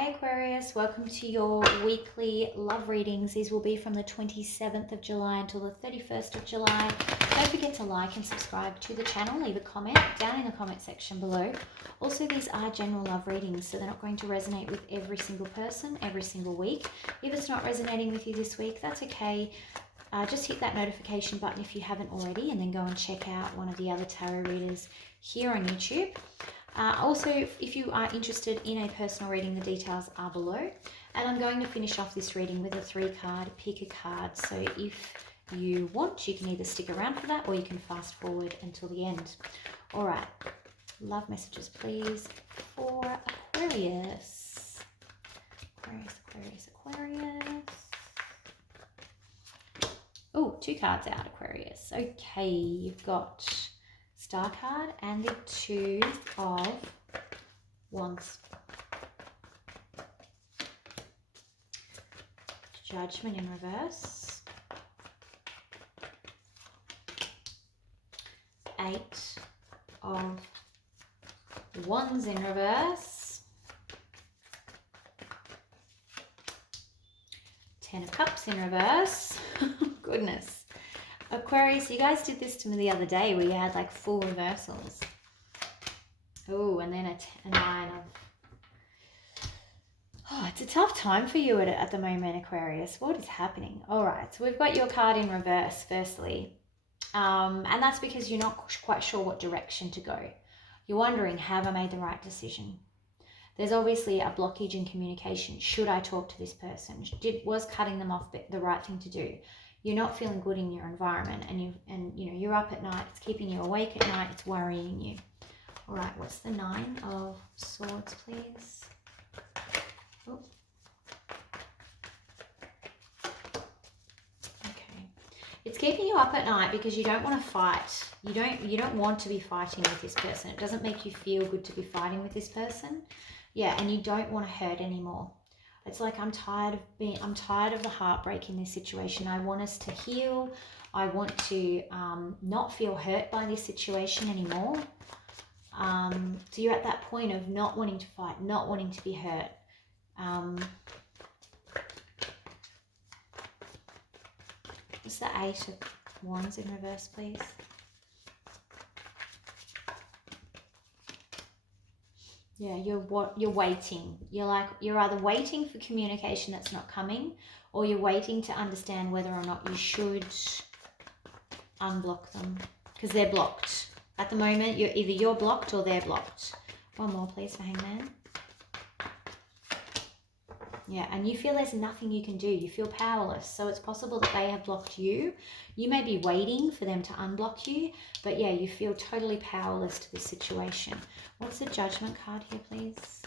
Hi Aquarius, welcome to your weekly love readings. These will be from the 27th of July until the 31st of July. Don't forget to like and subscribe to the channel. Leave a comment down in the comment section below. Also, these are general love readings, so they're not going to resonate with every single person every single week. If it's not resonating with you this week, that's okay. Just hit that notification button if you haven't already, and then go and check out one of the other tarot readers here on YouTube. Also, if you are interested in a personal reading, the details are below. And I'm going to finish off this reading with a 3-card pick a card. So if you want, you can either stick around for that or you can fast forward until the end. All right, love messages, please, for Aquarius. Aquarius. Oh, 2 cards out, Aquarius. Okay, you've got Star card and the 2 of Wands. Judgment in reverse. 8 of Wands in reverse. 10 of Cups in reverse. Goodness. Aquarius, you guys did this to me the other day where you had like full reversals. Oh, and then a 9 of... Oh, it's a tough time for you at the moment, Aquarius. What is happening? All right, so we've got your card in reverse, firstly. And that's because you're not quite sure what direction to go. You're wondering, have I made the right decision? There's obviously a blockage in communication. Should I talk to this person? Was cutting them off the right thing to do? You're not feeling good in your environment, and you're up at night. It's keeping you awake at night. It's worrying you. All right, what's the 9 of Swords, please? Oh. Okay. It's keeping you up at night because you don't want to fight. You don't want to be fighting with this person. It doesn't make you feel good to be fighting with this person. Yeah, and you don't want to hurt anymore. It's like, I'm tired of the heartbreak in this situation. I want us to heal. I want to not feel hurt by this situation anymore. So you're at that point of not wanting to fight, not wanting to be hurt. What's the 8 of Wands in reverse, please? Yeah, you're waiting. You're either waiting for communication that's not coming, or you're waiting to understand whether or not you should unblock them, because they're blocked. At the moment, you're blocked or they're blocked. One more, please, for Hangman. Yeah, and you feel there's nothing you can do. You feel powerless. So it's possible that they have blocked you. You may be waiting for them to unblock you, but yeah, you feel totally powerless to this situation. What's the Judgment card here, please?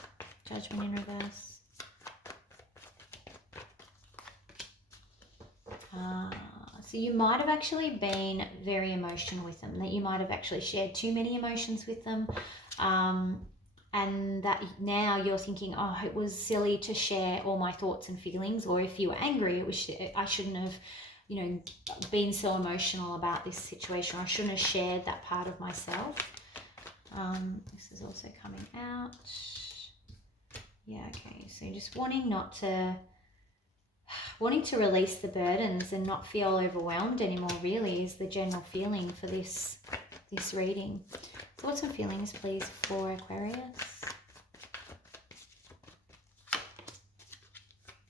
Judgment in reverse. So you might have actually been very emotional with them, that you might have actually shared too many emotions with them. And that now you're thinking, oh, it was silly to share all my thoughts and feelings. Or if you were angry, I shouldn't have, been so emotional about this situation. I shouldn't have shared that part of myself. This is also coming out. Yeah, okay. So just wanting to release the burdens and not feel overwhelmed anymore, really, is the general feeling for this reading. Thoughts and feelings, please, for Aquarius.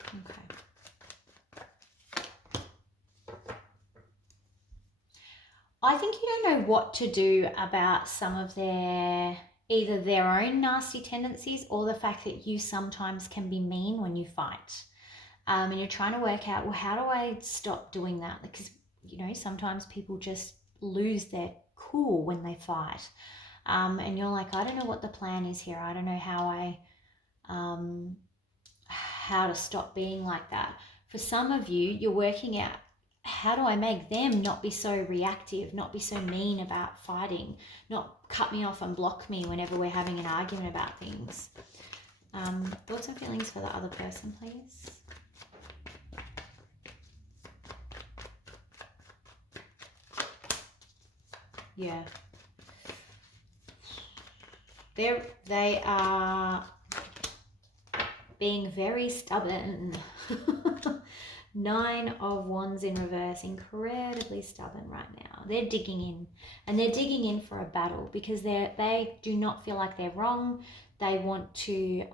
Okay. I think you don't know what to do about some of either their own nasty tendencies or the fact that you sometimes can be mean when you fight. And you're trying to work out, well, how do I stop doing that? Because, sometimes people just lose their cool when they fight. And you're like, I don't know what the plan is here. I don't know how to stop being like that. For some of you, you're working out, how do I make them not be so reactive, not be so mean about fighting, not cut me off and block me whenever we're having an argument about things. Thoughts and feelings for the other person, please. Yeah. They are being very stubborn. 9 of Wands in reverse, incredibly stubborn right now. They're digging in, and they're digging in for a battle because they do not feel like they're wrong. They want to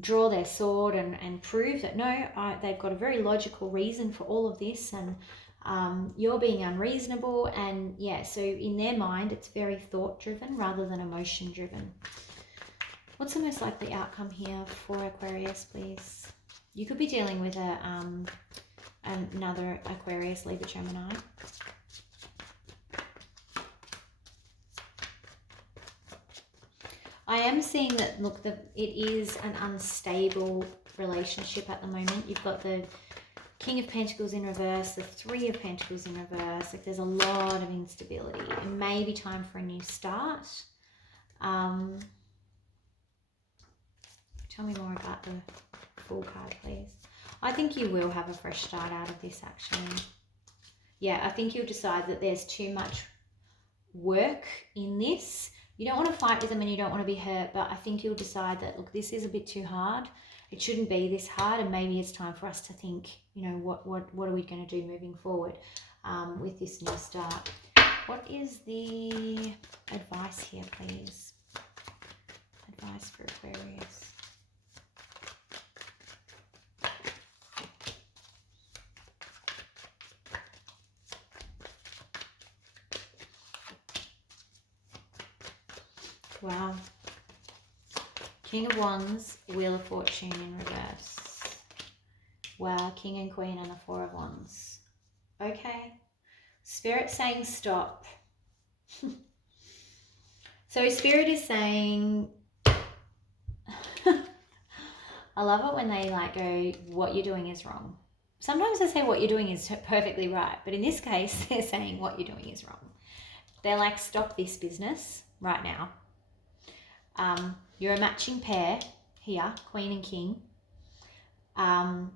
draw their sword and prove that no, they've got a very logical reason for all of this, and you're being unreasonable. And yeah, so in their mind, it's very thought driven rather than emotion driven. What's the most likely outcome here for Aquarius, please? You could be dealing with another Aquarius, Libra, Gemini. I am seeing that, look, it is an unstable relationship at the moment. You've got the King of Pentacles in reverse, the 3 of Pentacles in reverse. Like, there's a lot of instability. It may be time for a new start. Tell me more about the Fool card, please. I think you will have a fresh start out of this, actually. Yeah, I think you'll decide that there's too much work in this. You don't want to fight with them and you don't want to be hurt, but I think you'll decide that, look, this is a bit too hard. It shouldn't be this hard, and maybe it's time for us to think, you know, what are we going to do moving forward with this new start. What is the advice here, please? Advice for Aquarius. Wow. King of Wands, Wheel of Fortune in reverse. Wow, King and Queen and the 4 of Wands. Okay. Spirit saying stop. So Spirit is saying, I love it when they like go, what you're doing is wrong. Sometimes they say what you're doing is perfectly right, but in this case, they're saying what you're doing is wrong. They're like, stop this business right now. You're a matching pair here, Queen and King, and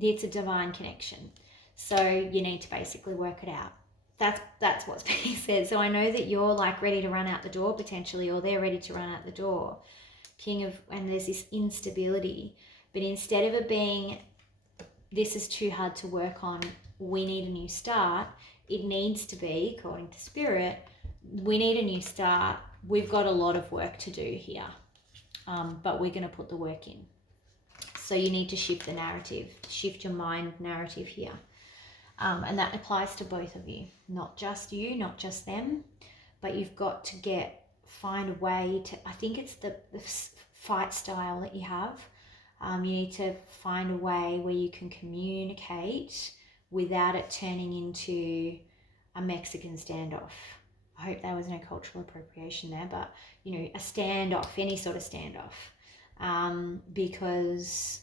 it's a divine connection. So you need to basically work it out. That's what's being said. So I know that you're like ready to run out the door potentially, or they're ready to run out the door. And there's this instability, but instead of it being, this is too hard to work on, we need a new start, it needs to be, according to Spirit, we need a new start. We've got a lot of work to do here, but we're going to put the work in. So you need to shift the narrative, shift your mind narrative here. And that applies to both of you, not just you, not just them, but you've got to find a way to, I think it's the fight style that you have. You need to find a way where you can communicate without it turning into a Mexican standoff. I hope there was no cultural appropriation there, but, you know, a standoff, any sort of standoff, because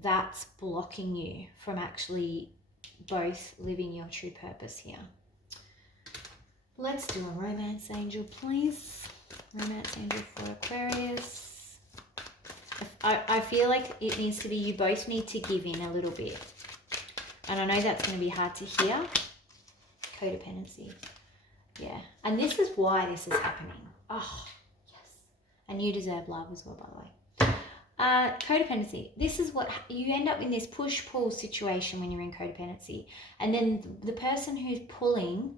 that's blocking you from actually both living your true purpose here. Let's do a romance angel, please. Romance angel for Aquarius. I feel like it needs to be, you both need to give in a little bit. And I know that's going to be hard to hear. Codependency. Yeah, and this is why this is happening. Oh, yes. And you deserve love as well, by the way. Codependency. This is what you end up in, this push-pull situation when you're in codependency. And then the person who's pulling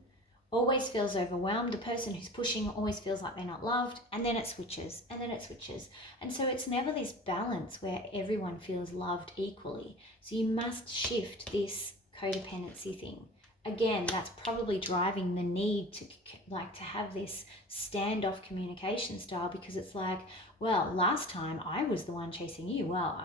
always feels overwhelmed. The person who's pushing always feels like they're not loved. And then it switches, and then it switches. And so it's never this balance where everyone feels loved equally. So you must shift this codependency thing. Again, that's probably driving the need to have this standoff communication style, because it's like, well, last time I was the one chasing you. Well,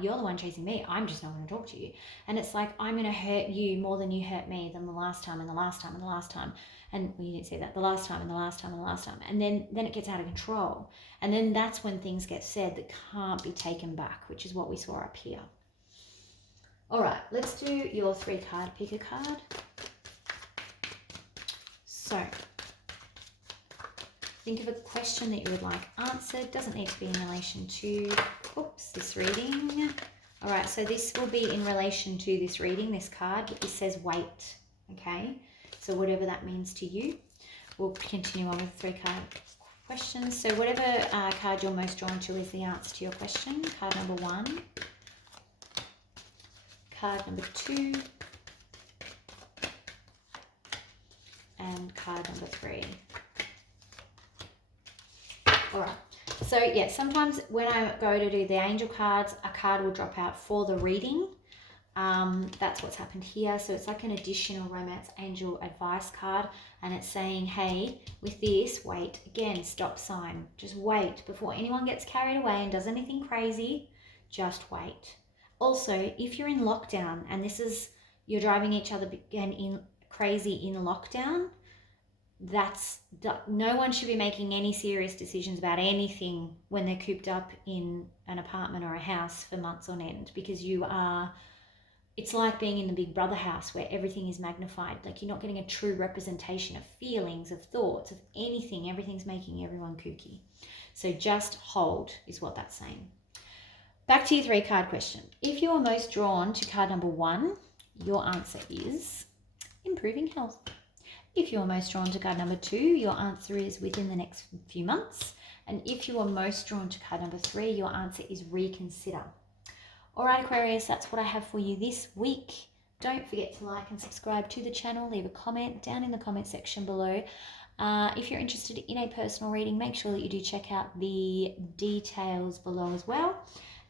you're the one chasing me. I'm just not going to talk to you. And it's like, I'm going to hurt you more than you hurt me, than the last time and the last time and the last time. And well, you didn't say that, the last time and the last time and the last time. And then it gets out of control. And then that's when things get said that can't be taken back, which is what we saw up here. All right, let's do your 3-card pick a card. So, think of a question that you would like answered. Doesn't need to be in relation to, this reading. All right, so this will be in relation to this reading, this card, but this says wait, okay? So whatever that means to you. We'll continue on with 3 card questions. So whatever card you're most drawn to is the answer to your question. Card number 1, card number 2, and card number 3. All right. So yeah, sometimes when I go to do the angel cards, a card will drop out for the reading. That's what's happened here. So it's like an additional romance angel advice card, and it's saying, hey, with this, wait. Again, stop sign. Just wait before anyone gets carried away and does anything crazy. Just wait. Also, if you're in lockdown and you're driving each other again crazy in lockdown, no one should be making any serious decisions about anything when they're cooped up in an apartment or a house for months on end, because it's like being in the Big Brother house where everything is magnified. Like, you're not getting a true representation of feelings, of thoughts, of anything. Everything's making everyone kooky. So just hold is what that's saying. Back to your 3-card question. If you are most drawn to card number 1, your answer is improving health. If you are most drawn to card number 2, your answer is within the next few months. And if you are most drawn to card number 3, your answer is reconsider. All right, Aquarius, that's what I have for you this week. Don't forget to like and subscribe to the channel. Leave a comment down in the comment section below. If you're interested in a personal reading, make sure that you do check out the details below as well.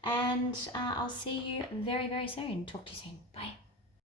And I'll see you very, very soon. Talk to you soon. Bye.